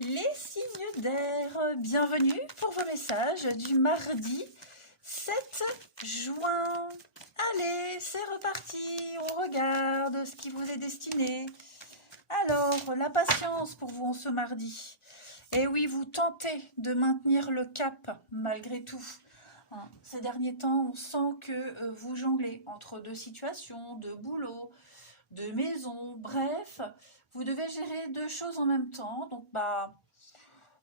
Les signes d'air, bienvenue pour vos messages du mardi 7 juin. Allez, c'est reparti, on regarde ce qui vous est destiné. Alors, la patience pour vous en ce mardi. Et oui, vous tentez de maintenir le cap malgré tout. Ces derniers temps, on sent que vous jonglez entre deux situations, deux boulots, deux maisons, bref, vous devez gérer deux choses en même temps. Donc,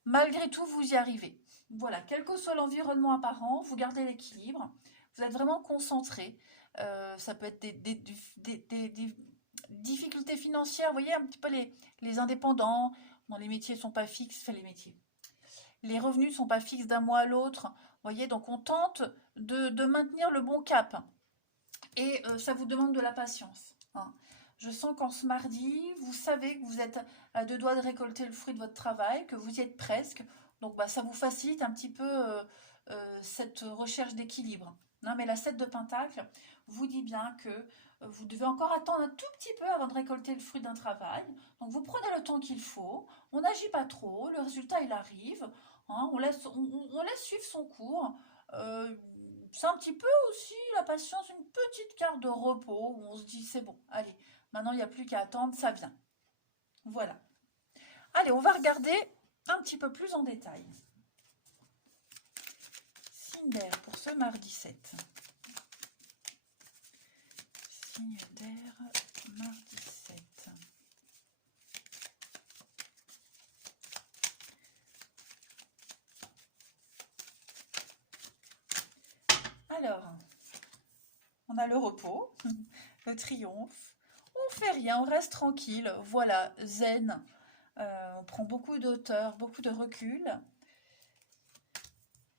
malgré tout, vous y arrivez. Voilà, quel que soit l'environnement apparent, vous gardez l'équilibre. Vous êtes vraiment concentré. Ça peut être des difficultés financières. Vous voyez un petit peu les indépendants. Bon, les métiers ne sont pas fixes. Enfin, les métiers. Les revenus ne sont pas fixes d'un mois à l'autre. Vous voyez, donc on tente de maintenir le bon cap. Et ça vous demande de la patience. Je sens qu'en ce mardi, vous savez que vous êtes à deux doigts de récolter le fruit de votre travail, que vous y êtes presque. Donc ça vous facilite un petit peu cette recherche d'équilibre. Non, mais la 7 de Pentacle vous dit bien que vous devez encore attendre un tout petit peu avant de récolter le fruit d'un travail. Donc vous prenez le temps qu'il faut, on n'agit pas trop, le résultat il arrive, on laisse suivre son cours. C'est un petit peu aussi la patience, une petite carte de repos où on se dit c'est bon, allez, maintenant il n'y a plus qu'à attendre, ça vient. Voilà. Allez, on va regarder un petit peu plus en détail. Signe d'air pour ce mardi 7. Signe d'air, mardi 7. Alors, on a le repos, le triomphe. On fait rien, on reste tranquille. Voilà, zen. On prend beaucoup d'auteur, beaucoup de recul.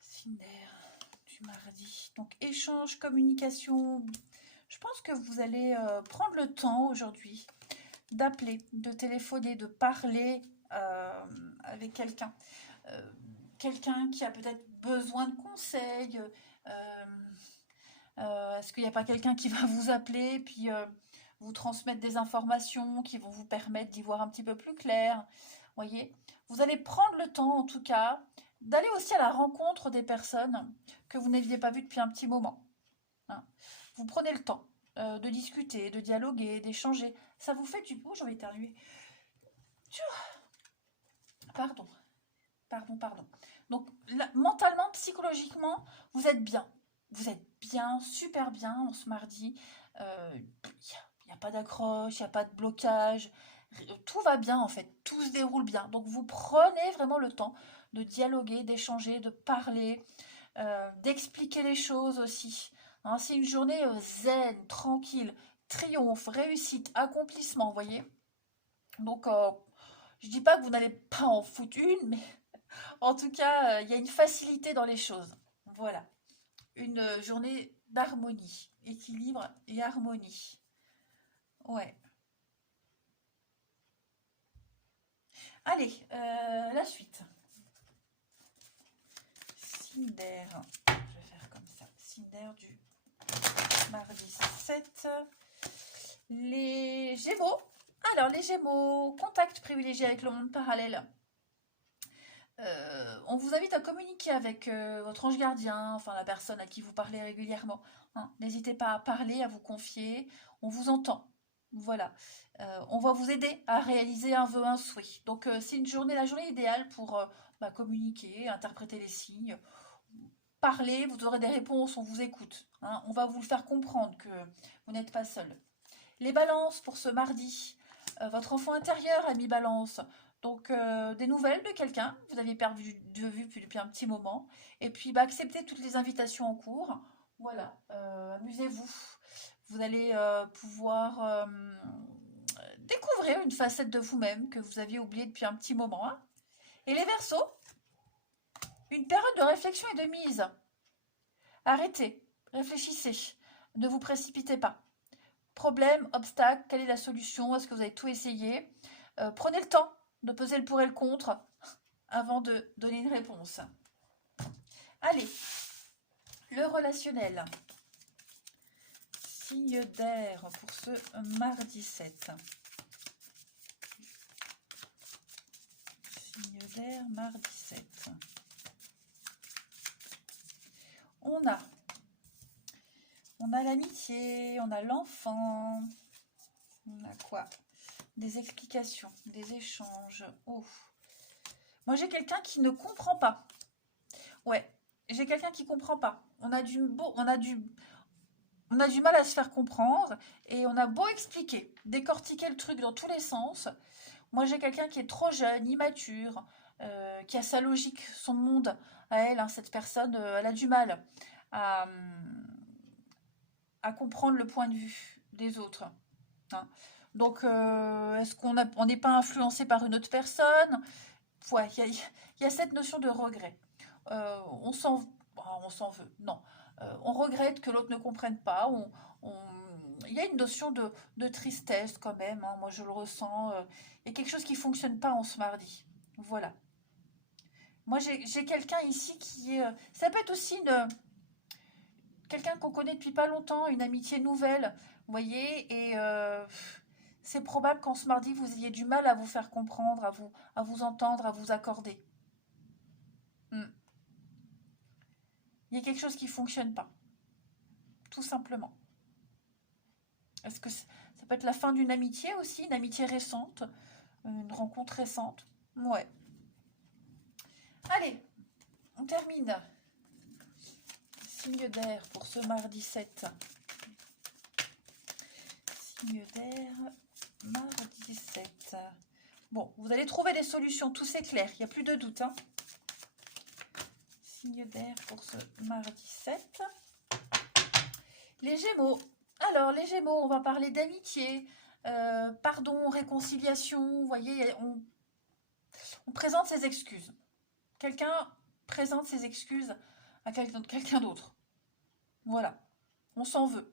Signe d'air du mardi. Donc, échange, communication. Je pense que vous allez prendre le temps aujourd'hui d'appeler, de téléphoner, de parler avec quelqu'un. Quelqu'un qui a peut-être besoin de conseils. Est-ce qu'il n'y a pas quelqu'un qui va vous appeler puis vous transmettre des informations qui vont vous permettre d'y voir un petit peu plus clair? Voyez, vous allez prendre le temps, en tout cas, d'aller aussi à la rencontre des personnes que vous n'aviez pas vues depuis un petit moment. Vous prenez le temps de discuter, de dialoguer, d'échanger. Ça vous fait du bien. J'ai envie d'éternuer. Pardon. Donc, là, mentalement, psychologiquement, vous êtes bien. Vous êtes bien, super bien en ce mardi. Il n'y a pas d'accroche, il n'y a pas de blocage. Tout va bien en fait, tout se déroule bien. Donc vous prenez vraiment le temps de dialoguer, d'échanger, de parler, d'expliquer les choses aussi. C'est une journée zen, tranquille, triomphe, réussite, accomplissement, vous voyez. Donc je dis pas que vous n'allez pas en foutre une, mais en tout cas, il y a une facilité dans les choses. Voilà. Une journée d'harmonie, équilibre et harmonie. Ouais. Allez, la suite. Signe d'air. Je vais faire comme ça. Signe d'air du mardi 7. Les Gémeaux. Alors, les Gémeaux, contact privilégié avec le monde parallèle. On vous invite à communiquer avec votre ange gardien, enfin la personne à qui vous parlez régulièrement. N'hésitez pas à parler, à vous confier. On vous entend. Voilà. On va vous aider à réaliser un vœu, un souhait. Donc c'est la journée idéale pour communiquer, interpréter les signes, parler. Vous aurez des réponses, on vous écoute. On va vous faire comprendre que vous n'êtes pas seul. Les balances pour ce mardi. Votre enfant intérieur a mis balance. Donc, des nouvelles de quelqu'un que vous aviez perdu de vue depuis un petit moment. Et puis, acceptez toutes les invitations en cours. Voilà, amusez-vous. Vous allez pouvoir découvrir une facette de vous-même que vous aviez oubliée depuis un petit moment. Et les Verseaux, une période de réflexion et de mise. Arrêtez, réfléchissez, ne vous précipitez pas. Problème, obstacle, quelle est la solution? Est-ce que vous avez tout essayé? Prenez le temps de peser le pour et le contre avant de donner une réponse. Allez, le relationnel. Signe d'air pour ce mardi 7. Signe d'air, mardi 7. On a l'amitié, on a l'enfant, on a quoi? Des explications, des échanges. Oh. Moi, j'ai quelqu'un qui ne comprend pas. Ouais, j'ai quelqu'un qui ne comprend pas. On a du mal à se faire comprendre et on a beau expliquer, décortiquer le truc dans tous les sens. Moi, j'ai quelqu'un qui est trop jeune, immature, qui a sa logique, son monde à elle. Hein, cette personne, elle a du mal à, comprendre le point de vue des autres. Hein. Donc, est-ce qu'on n'est pas influencé par une autre personne? Ouais, il y a cette notion de regret. On s'en veut, non. On regrette que l'autre ne comprenne pas. Il y a une notion de tristesse quand même. Hein, moi, je le ressens. Il y a quelque chose qui ne fonctionne pas en ce mardi. Voilà. Moi, j'ai quelqu'un ici qui est... ça peut être aussi quelqu'un qu'on connaît depuis pas longtemps, une amitié nouvelle, vous voyez, et c'est probable qu'en ce mardi, vous ayez du mal à vous faire comprendre, à vous entendre, à vous accorder. Il y a quelque chose qui ne fonctionne pas, tout simplement. Est-ce que ça peut être la fin d'une amitié aussi, une amitié récente, une rencontre récente? Ouais. Allez, on termine. Signe d'air pour ce mardi 7. Signe d'air, mardi 7. Bon, vous allez trouver des solutions, tout c'est clair, il n'y a plus de doute. Hein. Signe d'air pour ce mardi 7. Les Gémeaux. Alors, les Gémeaux, on va parler d'amitié, pardon, réconciliation. Vous voyez, on présente ses excuses. Quelqu'un présente ses excuses à quelqu'un d'autre. Voilà, on s'en veut.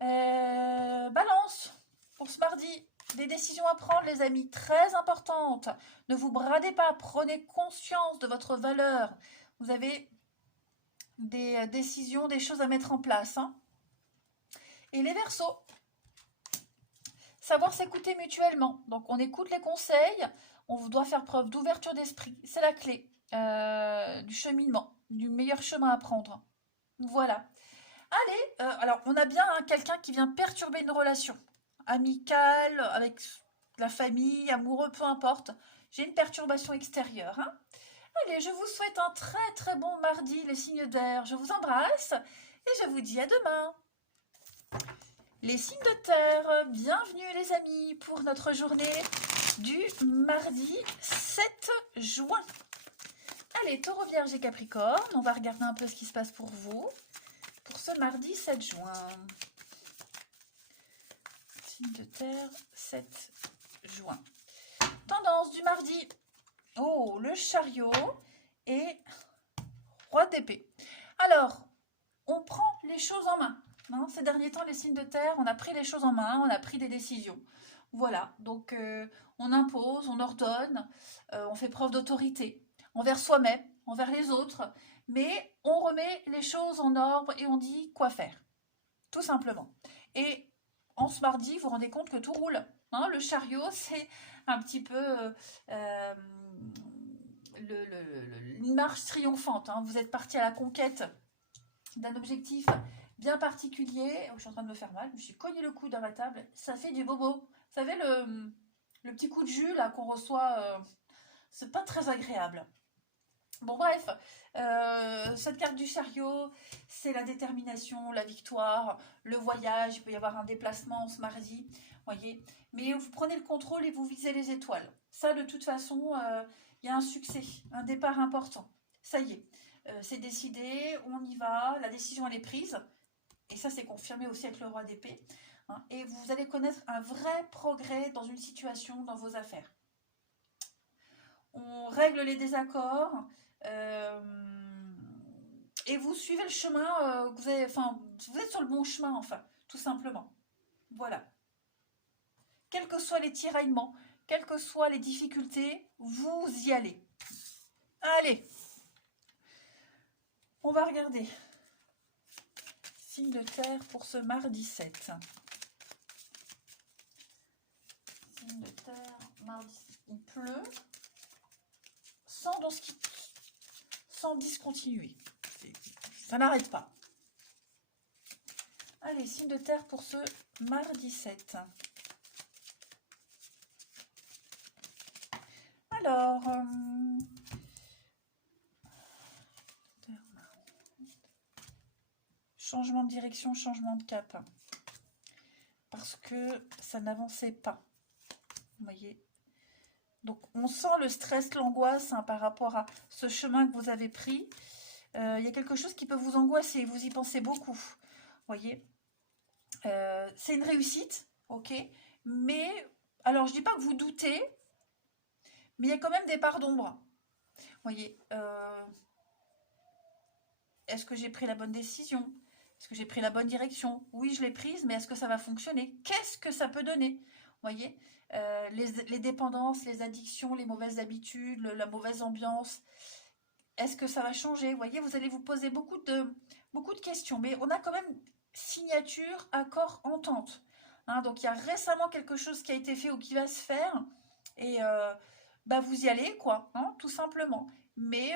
Balance, pour ce mardi, des décisions à prendre, les amis, très importantes. Ne vous bradez pas, prenez conscience de votre valeur. Vous avez des décisions, des choses à mettre en place. Hein. Et les Verseaux, savoir s'écouter mutuellement. Donc, on écoute les conseils, on doit faire preuve d'ouverture d'esprit. C'est la clé du cheminement, du meilleur chemin à prendre. Voilà. Allez, alors on a bien hein, quelqu'un qui vient perturber une relation amicale, avec la famille, amoureux, peu importe. J'ai une perturbation extérieure. Hein. Allez, je vous souhaite un très très bon mardi, les signes d'air. Je vous embrasse et je vous dis à demain. Les signes de terre, bienvenue les amis pour notre journée du mardi 7 juin. Allez, Taureau, Vierge et Capricorne, on va regarder un peu ce qui se passe pour vous. Pour ce mardi 7 juin. Signe de terre, 7 juin. Tendance du mardi. Oh, le chariot et roi d'épée. Alors, on prend les choses en main. Hein, ces derniers temps, les signes de terre, on a pris les choses en main, on a pris des décisions. Voilà, donc on impose, on ordonne, on fait preuve d'autorité envers soi-même, envers les autres, mais on remet les choses en ordre et on dit quoi faire, tout simplement. Et en ce mardi, vous vous rendez compte que tout roule. Hein, le chariot, c'est un petit peu une marche triomphante. Hein. Vous êtes parti à la conquête d'un objectif bien particulier. Oh, je suis en train de me faire mal, je me suis cogné le coude dans la table. Ça fait du bobo. Vous savez, le petit coup de jus là qu'on reçoit, c'est pas très agréable. Bon bref, cette carte du chariot, c'est la détermination, la victoire, le voyage. Il peut y avoir un déplacement ce mardi, voyez. Mais vous prenez le contrôle et vous visez les étoiles. Ça, de toute façon, il y a un succès, un départ important. Ça y est, c'est décidé, on y va, la décision elle est prise. Et ça, c'est confirmé aussi avec le roi d'épée. Hein, et vous allez connaître un vrai progrès dans une situation, dans vos affaires. On règle les désaccords. Et vous suivez le chemin, vous êtes sur le bon chemin, enfin, tout simplement. Voilà. Quels que soient les tiraillements, quelles que soient les difficultés, vous y allez. Allez, on va regarder. Signe de terre pour ce mardi 7. Signe de terre, mardi, il pleut, sans discontinuer. Ça n'arrête pas. Allez, signe de terre pour ce mardi 7. Alors, changement de direction, changement de cap. Parce que ça n'avançait pas. Vous voyez? Donc, on sent le stress, l'angoisse hein, par rapport à ce chemin que vous avez pris. Il y a quelque chose qui peut vous angoisser. Vous y pensez beaucoup. Vous voyez? C'est une réussite, ok? Mais, alors, je ne dis pas que vous doutez, mais il y a quand même des parts d'ombre. Vous voyez? Est-ce que j'ai pris la bonne décision? Est-ce que j'ai pris la bonne direction? Oui, je l'ai prise, mais est-ce que ça va fonctionner? Qu'est-ce que ça peut donner? Vous voyez, les dépendances, les addictions, les mauvaises habitudes, la mauvaise ambiance, est-ce que ça va changer? Vous voyez, vous allez vous poser beaucoup de questions, mais on a quand même signature, accord, entente. Hein, donc, il y a récemment quelque chose qui a été fait ou qui va se faire, et bah, vous y allez, quoi, hein, tout simplement. Mais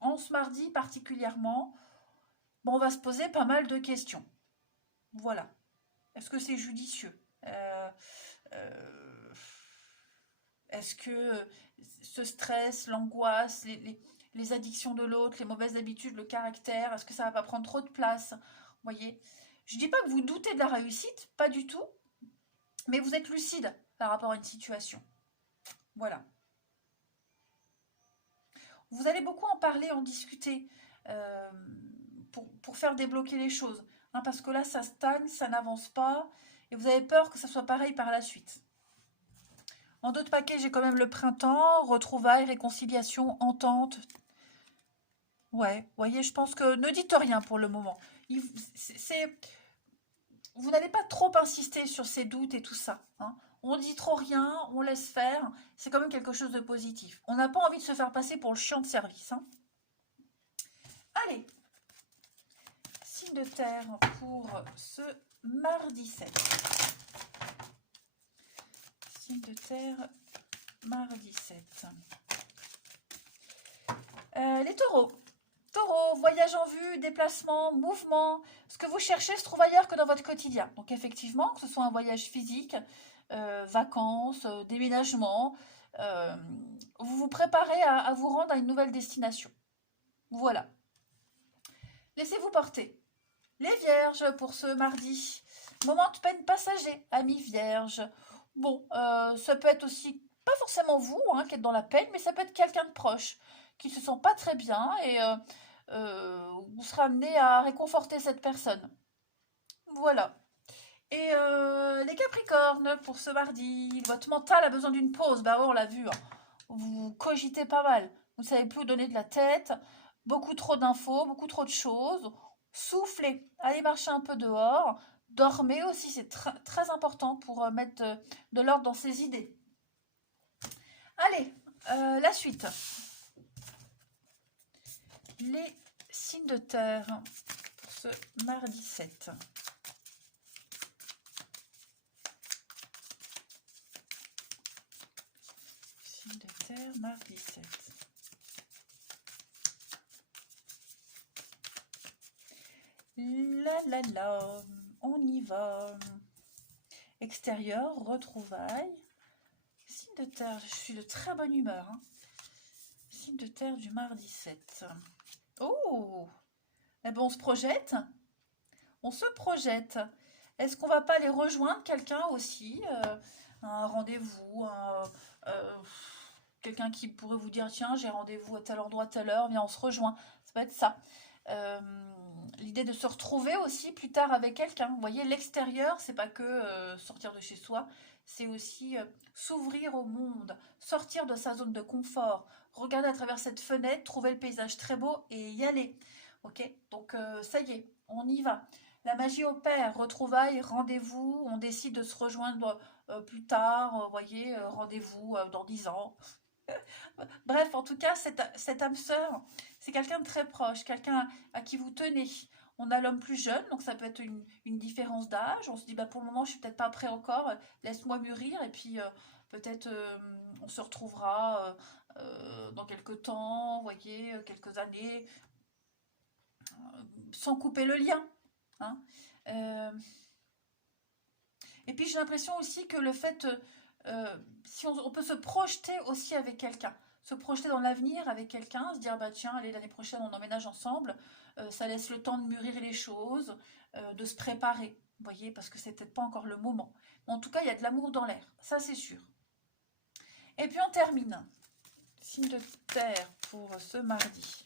en ce mardi particulièrement, bon, on va se poser pas mal de questions. Voilà. Est-ce que c'est judicieux? Est-ce que ce stress, l'angoisse, les addictions de l'autre, les mauvaises habitudes, le caractère, est-ce que ça va pas prendre trop de place? Vous voyez? Je dis pas que vous doutez de la réussite, pas du tout, mais vous êtes lucide par rapport à une situation. Voilà. Vous allez beaucoup en parler, en discuter pour faire débloquer les choses. Hein, parce que là, ça stagne, ça n'avance pas. Et vous avez peur que ça soit pareil par la suite. En d'autres paquets, j'ai quand même le printemps, retrouvailles, réconciliation, entente. Ouais, vous voyez, je pense que ne dites rien pour le moment. Vous n'allez pas trop insister sur ces doutes et tout ça. Hein. On dit trop rien, on laisse faire. C'est quand même quelque chose de positif. On n'a pas envie de se faire passer pour le chiant de service. Hein. Allez, signe de terre pour ce mardi 7. Signe de terre, mardi 7. Les taureaux. Taureau, voyage en vue, déplacement, mouvement. Ce que vous cherchez se trouve ailleurs que dans votre quotidien. Donc effectivement, que ce soit un voyage physique, vacances, déménagement, vous vous préparez à vous rendre à une nouvelle destination. Voilà. Laissez-vous porter. Les vierges pour ce mardi. Moment de peine passager, amis vierges. Bon, ça peut être aussi, pas forcément vous hein, qui êtes dans la peine, mais ça peut être quelqu'un de proche qui ne se sent pas très bien et vous serez amené à réconforter cette personne. Voilà. Et les Capricornes pour ce mardi. Votre mental a besoin d'une pause. Bah ouais, on l'a vu. Hein. Vous cogitez pas mal. Vous ne savez plus où donner de la tête. Beaucoup trop d'infos, beaucoup trop de choses. Soufflez. Allez marcher un peu dehors. Dormez aussi. C'est très important pour mettre de l'ordre dans ses idées. Allez, la suite. Les signes de terre pour ce mardi 7. Signe de terre, mardi 7. La, on y va. Extérieur, retrouvailles. Signe de terre, je suis de très bonne humeur. Hein. Signe de terre du mardi 7. Oh! Eh ben on se projette. On se projette. Est-ce qu'on va pas aller rejoindre quelqu'un aussi un rendez-vous, quelqu'un qui pourrait vous dire tiens j'ai rendez-vous à tel endroit, telle heure, viens on se rejoint. Ça va être ça. L'idée de se retrouver aussi plus tard avec quelqu'un. Vous voyez, l'extérieur, c'est pas que sortir de chez soi, c'est aussi s'ouvrir au monde, sortir de sa zone de confort, regarder à travers cette fenêtre, trouver le paysage très beau et y aller. Ok, donc ça y est, on y va. La magie opère, retrouvailles, rendez-vous, on décide de se rejoindre plus tard, vous voyez, rendez-vous dans 10 ans. Bref, en tout cas, cette âme sœur, c'est quelqu'un de très proche, quelqu'un à qui vous tenez. On a l'homme plus jeune, donc ça peut être une différence d'âge. On se dit, bah, pour le moment, je suis peut-être pas prêt encore, laisse-moi mûrir, et puis peut-être on se retrouvera dans quelques temps, vous voyez, quelques années, sans couper le lien. Hein. Et puis j'ai l'impression aussi que le fait, si on peut se projeter aussi avec quelqu'un, se projeter dans l'avenir avec quelqu'un, se dire bah tiens, allez l'année prochaine on emménage ensemble, ça laisse le temps de mûrir les choses, de se préparer, vous voyez, parce que c'est peut-être pas encore le moment. Mais en tout cas, il y a de l'amour dans l'air, ça c'est sûr. Et puis on termine. Signe de terre pour ce mardi.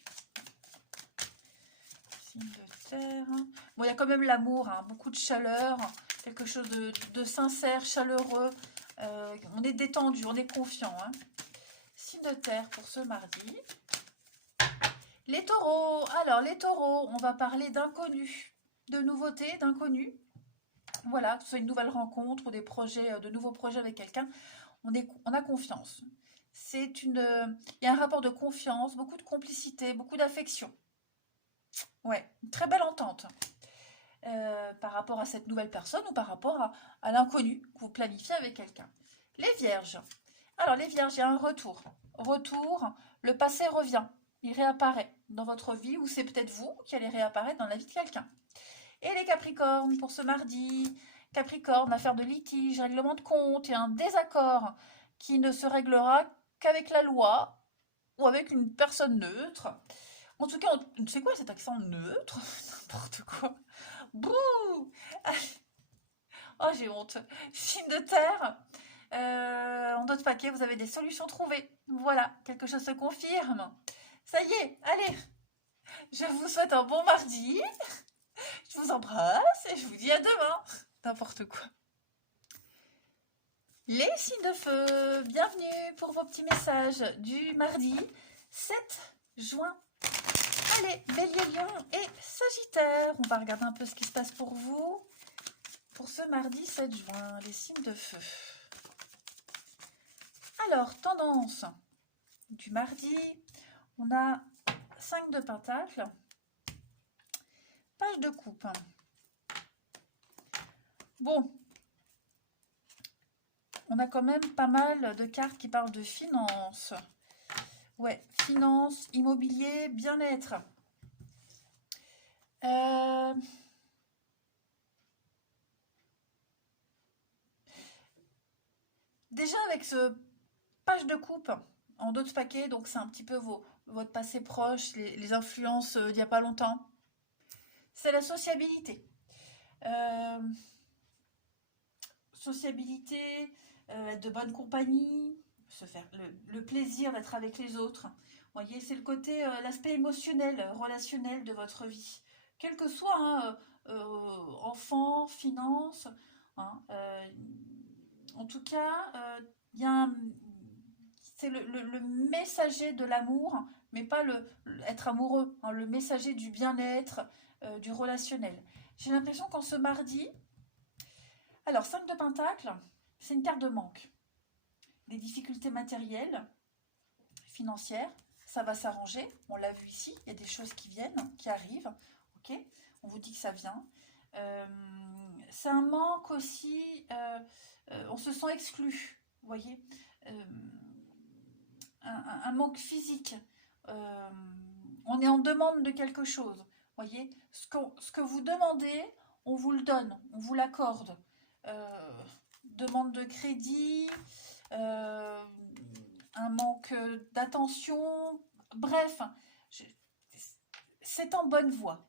Signe de terre. Bon, il y a quand même l'amour, hein, beaucoup de chaleur, quelque chose de sincère, chaleureux. On est détendu, on est confiant. Hein. Signe de terre pour ce mardi. Les taureaux. Alors, les taureaux, on va parler d'inconnus, de nouveautés, d'inconnus. Voilà, que ce soit une nouvelle rencontre ou des projets, de nouveaux projets avec quelqu'un. On a confiance. Il y a un rapport de confiance, beaucoup de complicité, beaucoup d'affection. Ouais, une très belle entente par rapport à cette nouvelle personne ou par rapport à l'inconnu que vous planifiez avec quelqu'un. Les vierges. Alors les vierges, il y a un retour. Retour, le passé revient. Il réapparaît dans votre vie ou c'est peut-être vous qui allez réapparaître dans la vie de quelqu'un. Et les capricornes, pour ce mardi, Capricorne, affaire de litige, règlement de compte et un désaccord qui ne se réglera qu'avec la loi ou avec une personne neutre. En tout cas, c'est quoi cet accent neutre? N'importe quoi. Bouh. Oh, j'ai honte. Signe de terre. En d'autres paquets, vous avez des solutions trouvées. Voilà, quelque chose se confirme. Ça y est, allez. Je vous souhaite un bon mardi. Je vous embrasse et je vous dis à demain. N'importe quoi. Les signes de feu, bienvenue pour vos petits messages du mardi 7 juin. Allez, Bélier, Lion et Sagittaire. On va regarder un peu ce qui se passe pour vous. Pour ce mardi 7 juin, les signes de feu. Alors, tendance du mardi, on a 5 de pentacles, page de coupe. Bon, on a quand même pas mal de cartes qui parlent de finances. Ouais, finances, immobilier, bien-être. Déjà avec ce page de coupe en d'autres paquets, donc c'est un petit peu votre passé proche, les influences d'il n'y a pas longtemps. C'est la sociabilité. Sociabilité, être de bonne compagnie, se faire le plaisir d'être avec les autres. Vous voyez, c'est le côté, l'aspect émotionnel, relationnel de votre vie. Quel que soit, hein, enfant, finance, hein, en tout cas, il y a c'est le messager de l'amour, mais pas être amoureux, hein, le messager du bien-être, du relationnel. J'ai l'impression qu'en ce mardi, alors 5 de pentacles, c'est une carte de manque. Des difficultés matérielles, financières, ça va s'arranger. On l'a vu ici, il y a des choses qui viennent, qui arrivent. Ok, on vous dit que ça vient. C'est un manque aussi, on se sent exclu, vous voyez, un manque physique. On est en demande de quelque chose, vous voyez, ce que vous demandez, on vous le donne, on vous l'accorde. Demande de crédit, un manque d'attention, bref, c'est en bonne voie.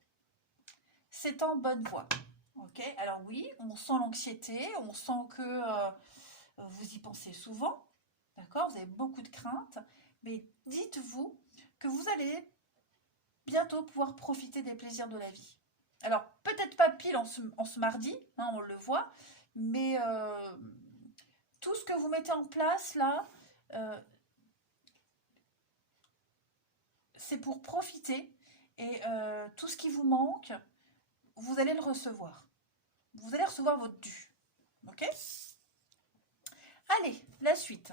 C'est en bonne voie. Ok, alors oui, on sent l'anxiété, on sent que vous y pensez souvent, d'accord, vous avez beaucoup de craintes, mais dites-vous que vous allez bientôt pouvoir profiter des plaisirs de la vie. Alors, peut-être pas pile en ce mardi, hein, on le voit, mais tout ce que vous mettez en place là, c'est pour profiter et tout ce qui vous manque, vous allez le recevoir. Vous allez recevoir votre dû. Ok? Allez, la suite.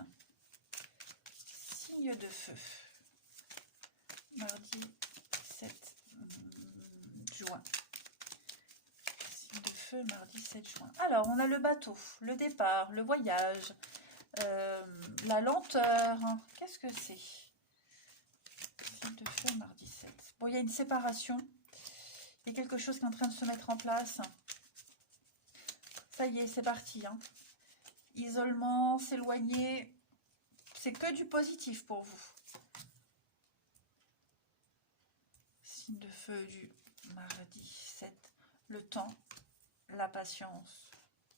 Signe de feu. Mardi 7 juin. feu, mardi 7 juin. Alors, on a le bateau, le départ, le voyage, la lenteur. Qu'est-ce que c'est? Signe de feu, mardi 7. Bon, il y a une séparation. Il y a quelque chose qui est en train de se mettre en place. Ça y est, c'est parti. Hein. Isolement, s'éloigner. C'est que du positif pour vous. Signe de feu du mardi 7. Le temps, la patience.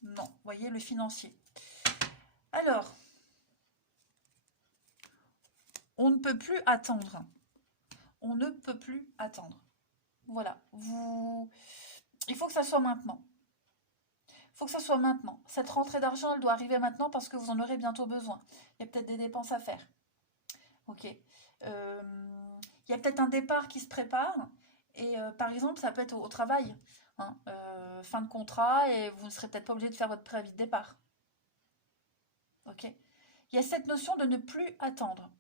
Non, vous voyez, le financier. Alors, on ne peut plus attendre. On ne peut plus attendre. Voilà. Il faut que ça soit maintenant. Il faut que ça soit maintenant. Cette rentrée d'argent, elle doit arriver maintenant parce que vous en aurez bientôt besoin. Il y a peut-être des dépenses à faire. Ok. Il y a peut-être un départ qui se prépare. Et par exemple, ça peut être au travail. Hein, fin de contrat et vous ne serez peut-être pas obligé de faire votre préavis de départ. Ok. Il y a cette notion de ne plus attendre.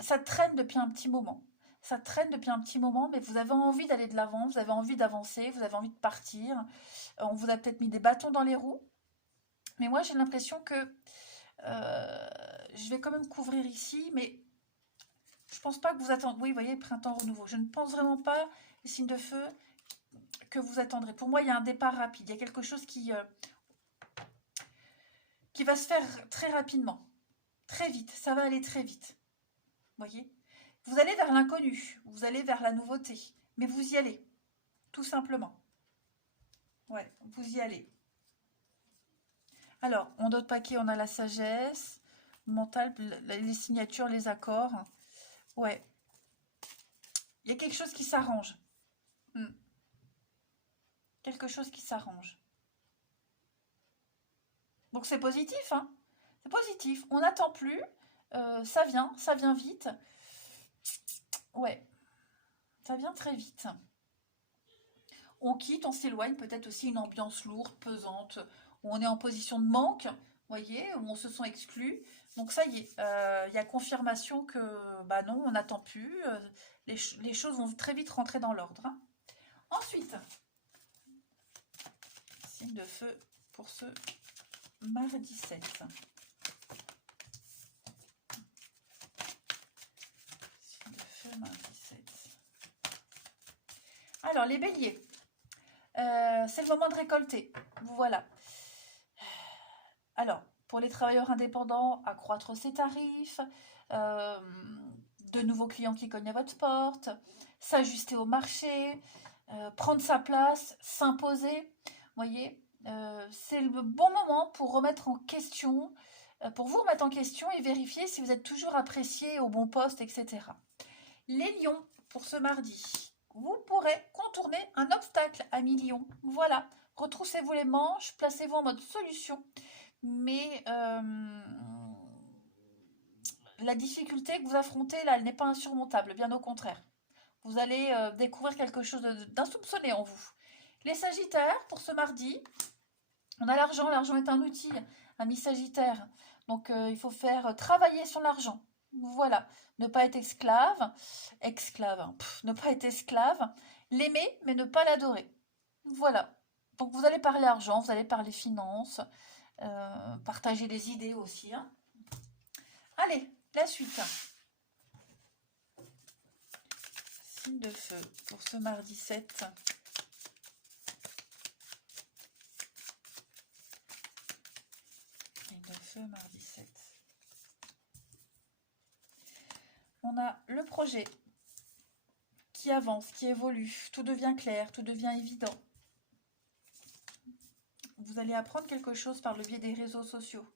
Ça traîne depuis un petit moment. Ça traîne depuis un petit moment, mais vous avez envie d'aller de l'avant, vous avez envie d'avancer, vous avez envie de partir. On vous a peut-être mis des bâtons dans les roues. Mais moi, j'ai l'impression que je vais quand même couvrir ici, mais je pense pas que vous attendez. Oui, vous voyez, printemps renouveau. Je ne pense vraiment pas, les signes de feu, que vous attendrez. Pour moi, il y a un départ rapide. Il y a quelque chose qui va se faire très rapidement. Très vite. Ça va aller très vite. Vous voyez ? Vous allez vers l'inconnu. Vous allez vers la nouveauté. Mais vous y allez. Tout simplement. Ouais, vous y allez. Alors, en d'autres paquets, on a la sagesse, mentale, les signatures, les accords. Ouais. Il y a quelque chose qui s'arrange. Quelque chose qui s'arrange. Donc c'est positif, hein. C'est positif. On n'attend plus. Ça vient vite. Ouais. Ça vient très vite. On quitte, on s'éloigne, peut-être aussi une ambiance lourde, pesante, où on est en position de manque, voyez, où on se sent exclu. Donc ça y est, il y a confirmation que, bah non, on n'attend plus, les choses vont très vite rentrer dans l'ordre. Hein. Ensuite, signe de feu pour ce mardi 7. Signe de feu, mardi 7. Alors, les béliers. C'est le moment de récolter. Voilà. Alors, pour les travailleurs indépendants, accroître ses tarifs, de nouveaux clients qui cognent à votre porte, s'ajuster au marché, prendre sa place, s'imposer. Voyez, c'est le bon moment pour remettre en question, pour vous remettre en question et vérifier si vous êtes toujours apprécié au bon poste, etc. Les lions, pour ce mardi, vous pourrez contourner un obstacle à mi-lion. Voilà, retroussez-vous les manches, placez-vous en mode solution. Mais la difficulté que vous affrontez là, elle n'est pas insurmontable, bien au contraire. Vous allez découvrir quelque chose d'insoupçonné en vous. Les Sagittaires, pour ce mardi, on a l'argent. L'argent est un outil, ami Sagittaire. Donc il faut faire travailler sur l'argent. Voilà, ne pas être esclave, ne pas être esclave, l'aimer mais ne pas l'adorer. Voilà, donc vous allez parler argent, vous allez parler finances, partager des idées aussi. Hein. Allez, la suite. Signe de feu pour ce mardi 7. Signe de feu, mardi 7. On a le projet qui avance, qui évolue. Tout devient clair, tout devient évident. Vous allez apprendre quelque chose par le biais des réseaux sociaux.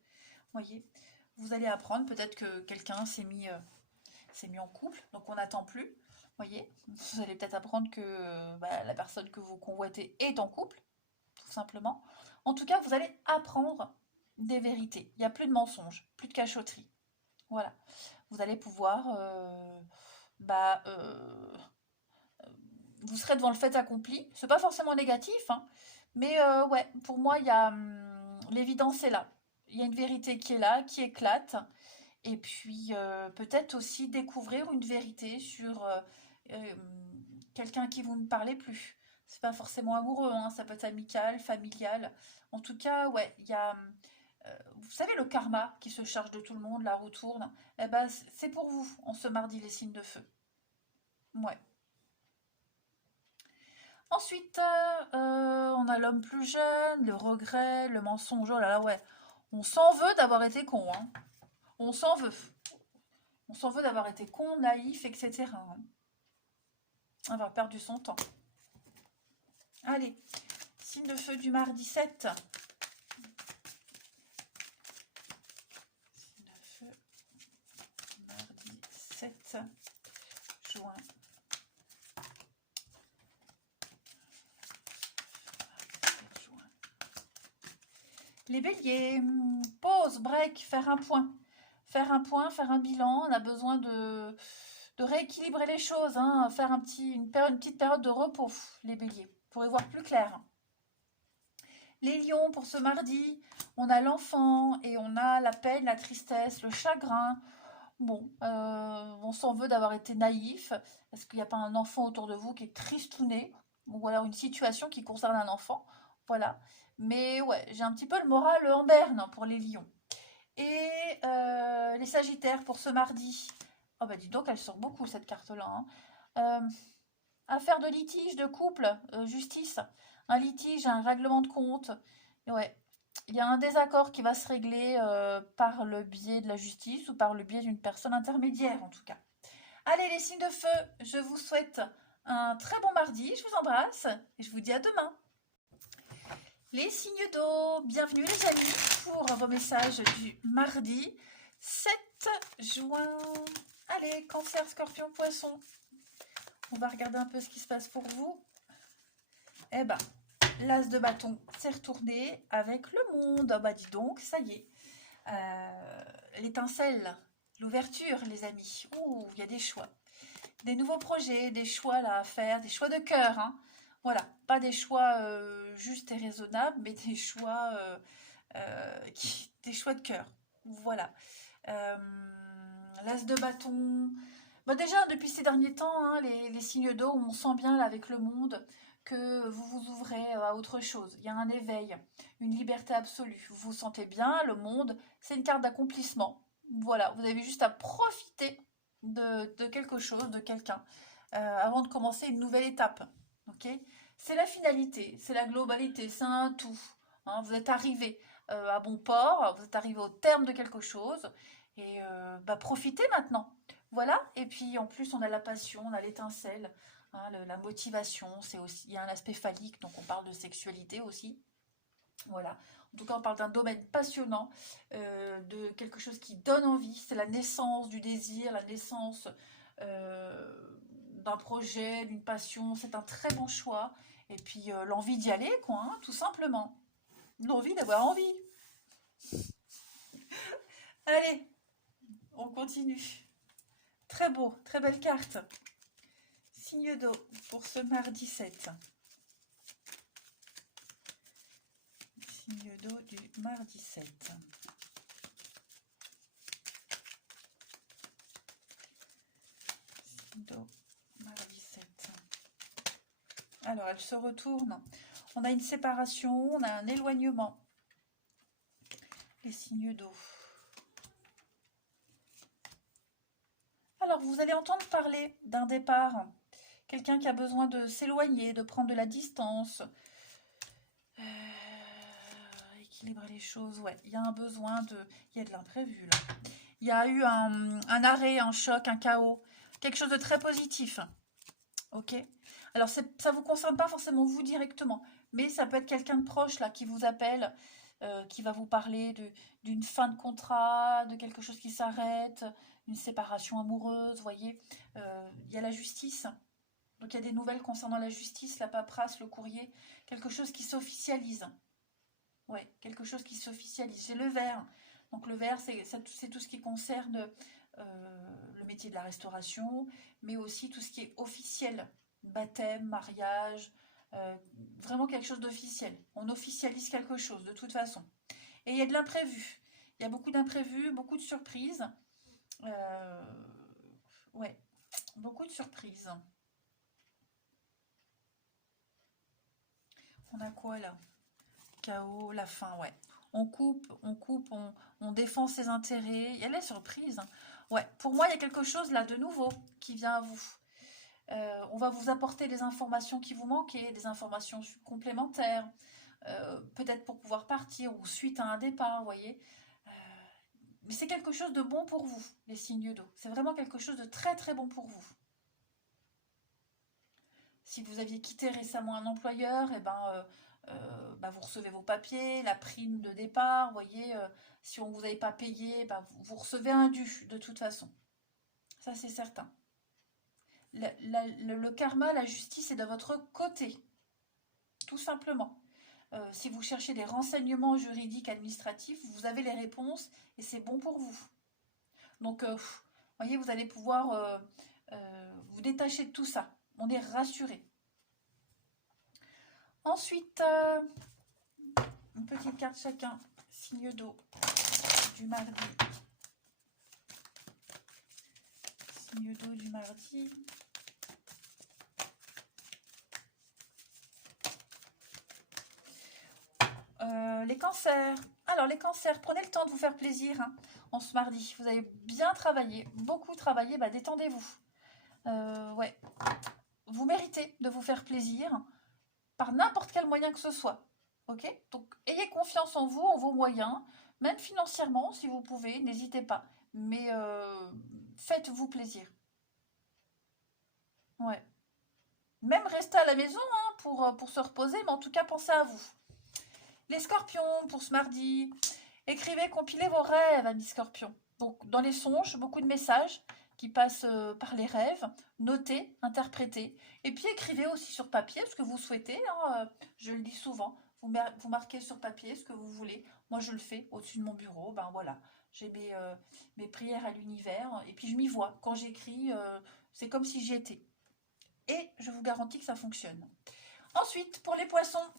Voyez, vous allez apprendre peut-être que quelqu'un s'est mis en couple, donc on n'attend plus. Voyez, vous allez peut-être apprendre que la personne que vous convoitez est en couple, tout simplement. En tout cas, vous allez apprendre des vérités. Il n'y a plus de mensonges, plus de cachotterie. Voilà. Vous allez pouvoir... vous serez devant le fait accompli. C'est pas forcément négatif, hein, mais ouais, pour moi, il y a l'évidence est là. Il y a une vérité qui est là, qui éclate. Et puis, peut-être aussi découvrir une vérité sur quelqu'un qui vous ne parlez plus. C'est pas forcément amoureux, hein, ça peut être amical, familial. En tout cas, ouais, il y a, vous savez, le karma qui se charge de tout le monde, la roue tourne. Eh ben, c'est pour vous, en ce mardi, les signes de feu. Ouais. Ensuite, on a l'homme plus jeune, le regret, le mensonge. Oh là là, ouais. On s'en veut d'avoir été con, hein. On s'en veut. On s'en veut d'avoir été con, naïf, etc., hein. On va perdre son temps. Allez, signe de feu du mardi 7. Signe de feu, mardi 7 juin. Les béliers, pause, break, faire un point. Faire un point, faire un bilan. On a besoin de rééquilibrer les choses, hein, faire une petite période de repos, les béliers, pour y voir plus clair. Les lions, pour ce mardi, on a l'enfant et on a la peine, la tristesse, le chagrin. Bon, on s'en veut d'avoir été naïf. Est-ce qu'il n'y a pas un enfant autour de vous qui est tristouné? Ou alors une situation qui concerne un enfant? Voilà. Mais ouais, j'ai un petit peu le moral en berne pour les lions. Et les sagittaires pour ce mardi. Oh bah dis donc, elle sort beaucoup cette carte-là, hein. Affaire de litige, de couple, justice. Un litige, un règlement de compte. Et ouais, il y a un désaccord qui va se régler par le biais de la justice ou par le biais d'une personne intermédiaire en tout cas. Allez les signes de feu, je vous souhaite un très bon mardi, je vous embrasse et je vous dis à demain. Les signes d'eau, bienvenue les amis pour vos messages du mardi 7 juin. Allez, cancer, scorpion, poisson. On va regarder un peu ce qui se passe pour vous. Eh ben, l'as de bâton s'est retourné avec le monde. Ah bah dis donc, ça y est. L'étincelle, l'ouverture les amis. Ouh, il y a des choix. Des nouveaux projets, des choix là à faire, des choix de cœur, hein. Voilà, pas des choix justes et raisonnables, mais des choix, des choix de cœur. Voilà. L'as de bâton. Bon, déjà, depuis ces derniers temps, hein, les signes d'eau, on sent bien là, avec le monde que vous vous ouvrez à autre chose. Il y a un éveil, une liberté absolue. Vous vous sentez bien, le monde, c'est une carte d'accomplissement. Voilà, vous avez juste à profiter de quelque chose, de quelqu'un, avant de commencer une nouvelle étape. Ok, c'est la finalité, c'est la globalité, c'est un tout. Hein, vous êtes arrivé à bon port, vous êtes arrivé au terme de quelque chose, et bah, profitez maintenant. Voilà, et puis en plus on a la passion, on a l'étincelle, hein, la motivation, c'est aussi, il y a un aspect phallique, donc on parle de sexualité aussi. Voilà, en tout cas on parle d'un domaine passionnant, de quelque chose qui donne envie, c'est la naissance du désir, la naissance d'un projet, d'une passion, c'est un très bon choix. Et puis l'envie d'y aller, quoi, hein, tout simplement. L'envie d'avoir envie. Allez, on continue. Très beau, très belle carte. Signe d'eau pour ce mardi 7. Signe d'eau du mardi 7. Signe d'eau, mardi 7. Alors, elle se retourne. On a une séparation, on a un éloignement. Les signes d'eau. Alors, vous allez entendre parler d'un départ. Quelqu'un qui a besoin de s'éloigner, de prendre de la distance. Équilibrer les choses, ouais. Il y a un besoin de... Il y a de l'imprévu, là. Il y a eu un arrêt, un choc, un chaos. Quelque chose de très positif. Ok? Alors, ça ne vous concerne pas forcément vous directement, mais ça peut être quelqu'un de proche, là, qui vous appelle, qui va vous parler d'une fin de contrat, de quelque chose qui s'arrête, une séparation amoureuse, vous voyez. Il y a la justice. Donc, il y a des nouvelles concernant la justice, la paperasse, le courrier. Quelque chose qui s'officialise. Ouais, quelque chose qui s'officialise. J'ai le vert. Donc, le vert, c'est tout ce qui concerne le métier de la restauration, mais aussi tout ce qui est officiel. Baptême, mariage, vraiment quelque chose d'officiel. On officialise quelque chose, de toute façon. Et il y a de l'imprévu. Il y a beaucoup d'imprévus, beaucoup de surprises. Ouais, beaucoup de surprises. On a quoi là? Chaos, la fin, ouais. On coupe, on défend ses intérêts. Il y a les surprises, hein. Ouais, pour moi, il y a quelque chose là de nouveau qui vient à vous. On va vous apporter des informations qui vous manquaient, des informations complémentaires, peut-être pour pouvoir partir ou suite à un départ, vous voyez. Euh, mais c'est quelque chose de bon pour vous, les signes d'eau. C'est vraiment quelque chose de très très bon pour vous. Si vous aviez quitté récemment un employeur, et bah, vous recevez vos papiers, la prime de départ, vous voyez, si on ne vous avait pas payé, bah, vous recevez un dû de toute façon. Ça, c'est certain. Le karma, la justice est de votre côté, tout simplement. Si vous cherchez des renseignements juridiques, administratifs, vous avez les réponses et c'est bon pour vous. Donc, vous voyez, vous allez pouvoir vous détacher de tout ça. On est rassuré. Ensuite, une petite carte chacun. Signe d'eau du mardi. Signe d'eau du mardi. Les cancers. Alors, les cancers, prenez le temps de vous faire plaisir hein, en ce mardi. Vous avez bien travaillé, beaucoup travaillé. Bah, détendez-vous. Ouais. Vous méritez de vous faire plaisir par n'importe quel moyen que ce soit. Ok? Donc, ayez confiance en vous, en vos moyens, même financièrement, si vous pouvez, n'hésitez pas. Mais faites-vous plaisir. Ouais. Même restez à la maison hein, pour se reposer, mais en tout cas, pensez à vous. Les scorpions, pour ce mardi, écrivez, compilez vos rêves, amis scorpions. Donc, dans les songes, beaucoup de messages qui passent par les rêves. Notez, interprétez. Et puis, écrivez aussi sur papier ce que vous souhaitez. Hein, je le dis souvent. Vous marquez sur papier ce que vous voulez. Moi, je le fais au-dessus de mon bureau. Ben voilà, j'ai mes prières à l'univers. Et puis, je m'y vois. Quand j'écris, c'est comme si j'y étais. Et je vous garantis que ça fonctionne. Ensuite, pour les poissons,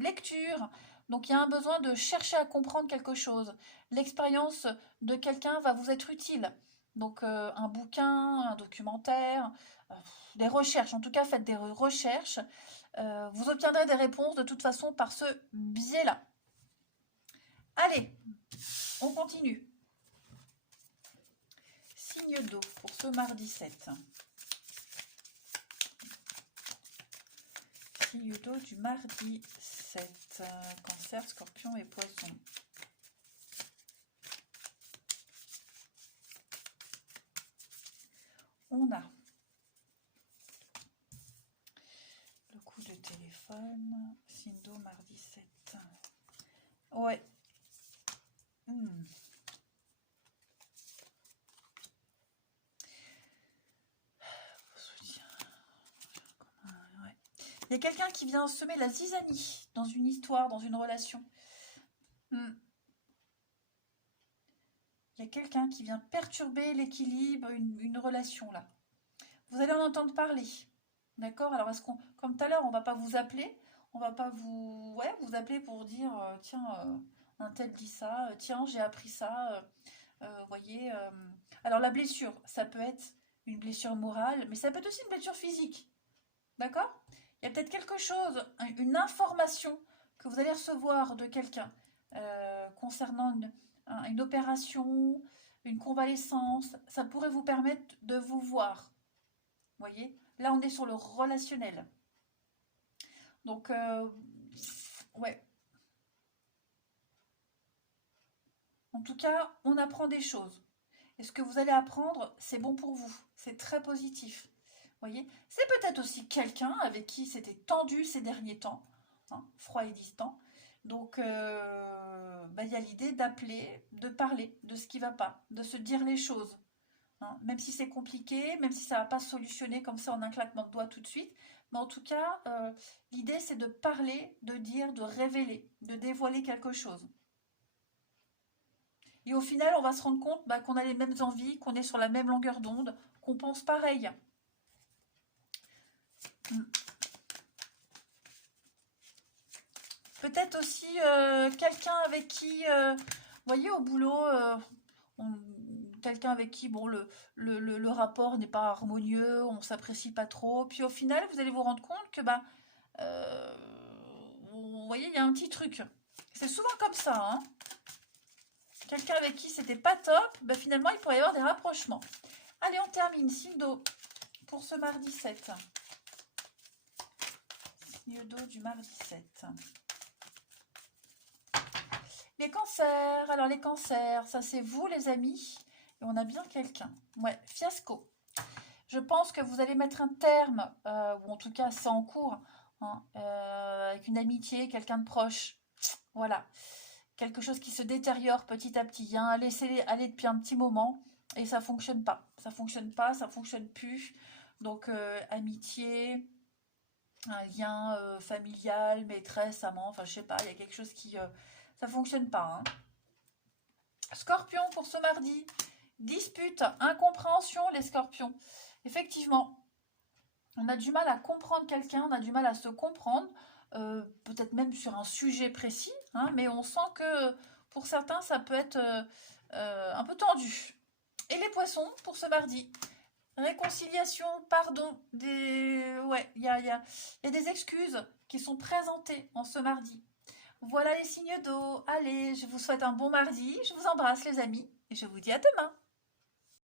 lecture. Donc il y a un besoin de chercher à comprendre quelque chose. L'expérience de quelqu'un va vous être utile. Donc un bouquin, un documentaire, des recherches. En tout cas, faites des recherches. Vous obtiendrez des réponses de toute façon par ce biais-là. Allez, on continue. Signe d'eau pour ce mardi 7. Signe d'eau du mardi 7. Cancer, scorpion et poisson. On a le coup de téléphone. Signe d'eau mardi 7. Ouais. Il y a quelqu'un qui vient semer la zizanie dans une histoire, dans une relation. Il y a quelqu'un qui vient perturber l'équilibre, une relation là. Vous allez en entendre parler. D'accord? Alors, est-ce qu'on, comme tout à l'heure, on va pas vous appeler, on va pas vous appeler pour dire, tiens, un tel dit ça, tiens, j'ai appris ça, voyez. Alors, la blessure, ça peut être une blessure morale, mais ça peut être aussi une blessure physique. D'accord? Il y a peut-être quelque chose, une information que vous allez recevoir de quelqu'un concernant une opération, une convalescence. Ça pourrait vous permettre de vous voir. Vous voyez? Là, on est sur le relationnel. Donc, ouais. En tout cas, on apprend des choses. Et ce que vous allez apprendre, c'est bon pour vous. C'est très positif. Voyez, c'est peut-être aussi quelqu'un avec qui c'était tendu ces derniers temps, hein, froid et distant. Donc, il y a l'idée d'appeler, de parler de ce qui ne va pas, de se dire les choses. Hein, même si c'est compliqué, même si ça ne va pas se solutionner comme ça en un claquement de doigts tout de suite. Mais en tout cas, l'idée c'est de parler, de dire, de révéler, de dévoiler quelque chose. Et au final, on va se rendre compte qu'on a les mêmes envies, qu'on est sur la même longueur d'onde, qu'on pense pareil. Peut-être aussi quelqu'un avec qui, vous voyez, au boulot, quelqu'un avec qui, bon, le rapport n'est pas harmonieux, on s'apprécie pas trop. Puis au final, vous allez vous rendre compte que, bah, euh, vous voyez, il y a un petit truc. C'est souvent comme ça, hein. Quelqu'un avec qui c'était pas top, bah, finalement, il pourrait y avoir des rapprochements. Allez, on termine. Signe d'eau pour ce mardi 7. Signe d'eau du mardi 7. Les cancers. Alors, les cancers, ça c'est vous, les amis. Et on a bien quelqu'un. Ouais, fiasco. Je pense que vous allez mettre un terme, ou en tout cas, c'est en cours, hein, avec une amitié, quelqu'un de proche. Voilà. Quelque chose qui se détériore petit à petit. Hein, laissez aller depuis un petit moment et ça fonctionne pas. Ça fonctionne pas, ça fonctionne plus. Donc, amitié, un lien familial, maîtresse, amant, enfin, je sais pas, il y a quelque chose qui. Ça fonctionne pas. Hein. Scorpion pour ce mardi. Dispute, incompréhension, les scorpions. Effectivement, on a du mal à comprendre quelqu'un, on a du mal à se comprendre, peut-être même sur un sujet précis, hein, mais on sent que pour certains, ça peut être un peu tendu. Et les poissons pour ce mardi. Réconciliation, pardon, ouais, il y a des excuses qui sont présentées en ce mardi. Voilà les signes d'eau. Allez, je vous souhaite un bon mardi, je vous embrasse les amis, et je vous dis à demain.